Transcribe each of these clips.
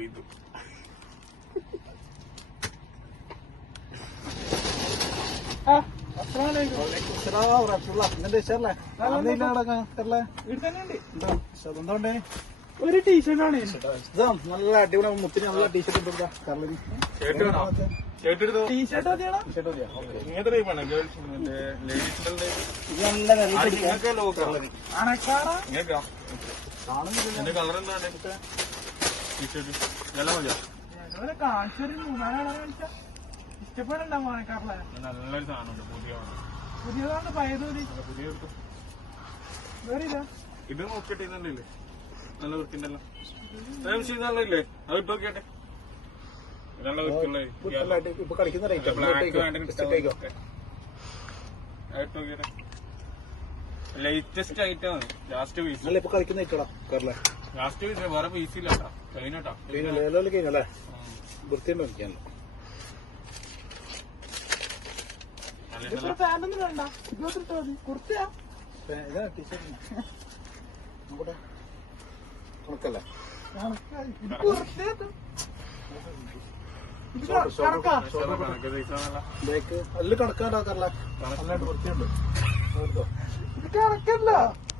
കൊയ്തു. ഒരു ടീഷർട്ടാണ് നല്ല അടിപൊളി മുത്തിന് നല്ല ടീഷർട്ട് ടീഷർട്ട് മതിയാണോ? അണക്കാടാ കളർ എന്താണ് ടീഷർട്ട് നല്ല മതിയോ? ഞങ്ങള് കാണിച്ചൊരു 3-4 ആളെ കാണിച്ച ഇഷ്ടപ്പെടണ്ടാവും അണക്കാറിലെ. നല്ലൊരു സാധനമുണ്ട് പുതിയതാണ് പഴയത് പുതിയ വേറില്ല. ഇത് നോക്കിയിട്ട് ഇതുണ്ടല്ലേ നല്ല വൃത്തിണ്ടല്ലോ നല്ലല്ലേ അത് ഇട്ട് നോക്കിയാട്ടെ നല്ല വൃത്തിയുള്ള ഇപ്പൊ കളിക്കുന്ന ലേറ്റസ്റ്റ് ഐറ്റം ലാസ്റ്റ് പീസ് അല്ല ഇപ്പൊ കളിക്കുന്ന ഐറ്റോടാ കേരള ലാസ്റ്റ് പീസ് വേറെ പീസ് ഇല്ല കഴിഞ്ഞാ കഴിഞ്ഞല്ലേ വൃത്തിയുണ്ടോ കളിക്കാനല്ലോ ഫാനൊന്നും വേണ്ട, ഇരുപത്തിട്ട് മതി. കുർത്തിയാ ഇതാ ടീഷർട്ട് നോക്കട്ടെ കണക്കല്ലേ ബേക്ക് അതില് കണക്കാണ്ടാക്കാറില്ല നല്ലതായിട്ട് വൃത്തിയുണ്ട്. ഇത് കണക്കല്ല,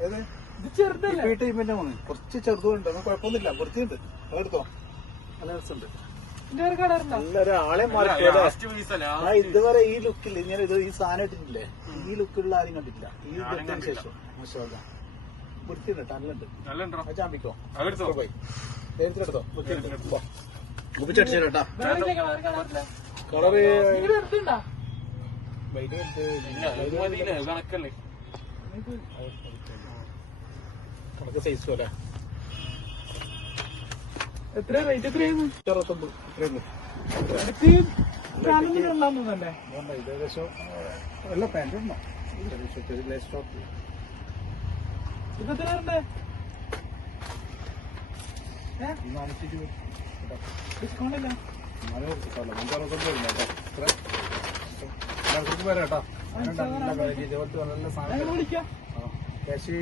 ഏത് ഇത് ചെറുതല്ലേ? ഈ ടീമിന്റെ മോന് കുറച്ച് ചെറുതുണ്ട്, കുഴപ്പമൊന്നുമില്ല, വൃത്തിയുണ്ട്. അതെടുത്തോ, നല്ല രസമുണ്ട്. നല്ലൊരാളെ ഞാൻ ഇതുവരെ ഈ ലുക്കില്ല, ഇങ്ങനെ ഇത് ഈ സാധനം ഇട്ടിട്ടില്ലേ, ഈ ലുക്കുള്ള ആരും കണ്ടിട്ടില്ല. ഈ ലുക്കിന് ശേഷം വൃത്തിയുണ്ട്, ടല്ലുണ്ട്. ചാമ്പിക്കോ പോയി എടുത്തോ കേട്ടാ. കളറ് കണക്കല്ലേ കണക്ക് സൈസ് പോലെ എത്ര റേറ്റ്? എത്രയായിരുന്നു? 69 ഇത്രയുണ്ട്. ഫാനൊന്നുമല്ലേ? ഇത് ഏകദേശം എല്ലാ പാൻറ്റും ഉണ്ടോ? ഇപ്പൊ എത്ര ഉണ്ട്? 420 ഡിസ്കൗണ്ട് ഇല്ല. വരാട്ടോ. ഞങ്ങൾ വിളിക്കാം. ക്യാഷ്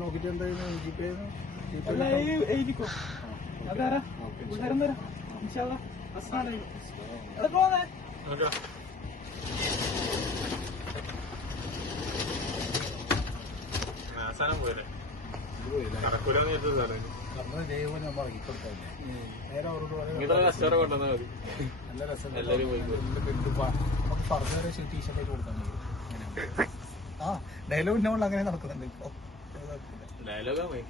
നോക്കിട്ട് എന്തായിരുന്നു ജിപേ എഴുതിക്കോ. അതാരാ ഉദാരം തരാം. ഇൻഷാല്ലാ. അസ്സലാമു അലൈക്കും. എവിടെ പോന്നേ? അവസാനം പോയല്ലേ നടക്കൂലെന്ന് ചോദിച്ചത് സാറേ കസ്റ്റമറെ കൊണ്ടുവന്നാൽ മതി. നല്ല രസം. എല്ലാവരും പോയി ടീഷർട്ടായിട്ട് കൊടുത്താൽ മതി. ഡയലോഗ് ഇന്നോണ്ട് അങ്ങനെ നടക്കുന്നുണ്ട് ഇപ്പൊ. ഡയലോഗാ പോയി